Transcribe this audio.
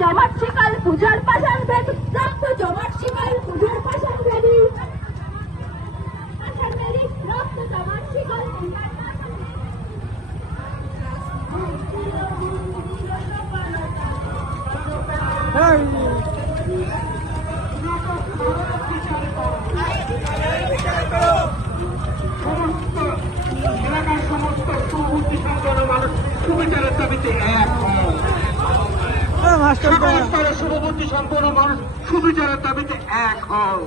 জমাট শিকাল পূজার পাশান ভেদি রক্ত জমাট শিকাল পূজার পাশান ভেদি পাশান ভেদি রক্ত জমাট শিকাল এলাকার সমস্ত সুবুদ্ধি সম্পন্ন মানুষ সুবিচারের দাবিতে এক সকল স্তরের শুভবুদ্ধি সম্পন্ন মানুষ সুবিচারের দাবিতে এক হও।